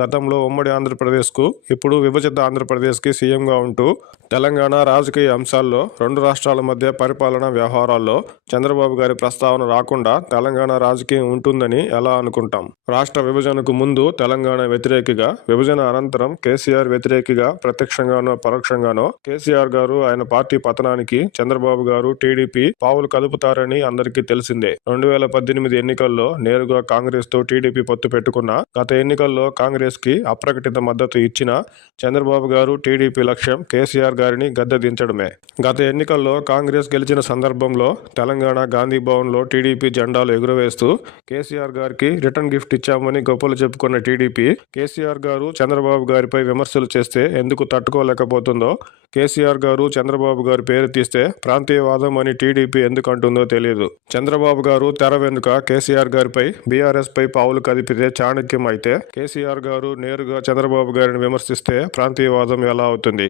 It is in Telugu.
గతంలో ఉమ్మడి ఆంధ్రప్రదేశ్కు ఇప్పుడు విభజిత ఆంధ్రప్రదేశ్కి సీఎంగా ఉంటూ తెలంగాణ రాజకీయ అంశాల్లో రెండు రాష్ట్రాల మధ్య పరిపాలన వ్యవహారాల్లో చంద్రబాబు గారి ప్రస్తావన రాకుండా తెలంగాణ రాజకీయం ఉంటుందని ఎలా అనుకుంటాం? రాష్ట్ర విభజనకు ముందు తెలంగాణ వ్యతిరేకిగా విభజన అనంతరం కేసీఆర్ వ్యతిరేకిగా ప్రత్యక్షంగానో పరోక్షంగానో కేసీఆర్ గారు ఆయన పార్టీ పతనానికి చంద్రబాబు గారు టీడీపీ పావులు కదుపుతారని అందరికీ తెలిసిందే. రెండు వేల పద్దెనిమిది ఎన్నికల్లో నేరుగా కాంగ్రెస్తో టీడీపీ పొత్తు పెట్టుకున్న గత ఎన్నికల్లో కాంగ్రెస్ కి అప్రకటిత మద్దతు ఇచ్చిన చంద్రబాబు గారు టీడీపీ లక్ష్యం కేసీఆర్ గారిని గద్దెదించడమే గత ఎన్నికల్లో కాంగ్రెస్ గెలిచిన సందర్భంలో తెలంగాణ గాంధీ భవన్లో టీడీపీ జెండాలు ఎగురవేస్తూ కేసీఆర్ గారికి రిటర్న్ గిఫ్ట్ ఇచ్చామని గొప్పలు చెప్పుకున్న టీడీపీ కేసీఆర్ గారు చంద్రబాబు గారిపై విమర్శలు చేస్తే ఎందుకు తట్టుకోలేకపోతుందో కేసీఆర్ గారు చంద్రబాబు గారి పేరు తీస్తే ప్రాంతీయవాదం అని టీడీపీ ఎందుకు అంటుందో తెలియదు చంద్రబాబు గారు తెర వెనుక కేసీఆర్ గారిపై బీఆర్ఎస్ పై పావులు కదిపితే చాణక్యం అయితే కేసీఆర్ గారు గారు నేరుగా చంద్రబాబు గారిని విమర్శిస్తే ప్రాంతీయవాదం ఎలా అవుతుంది?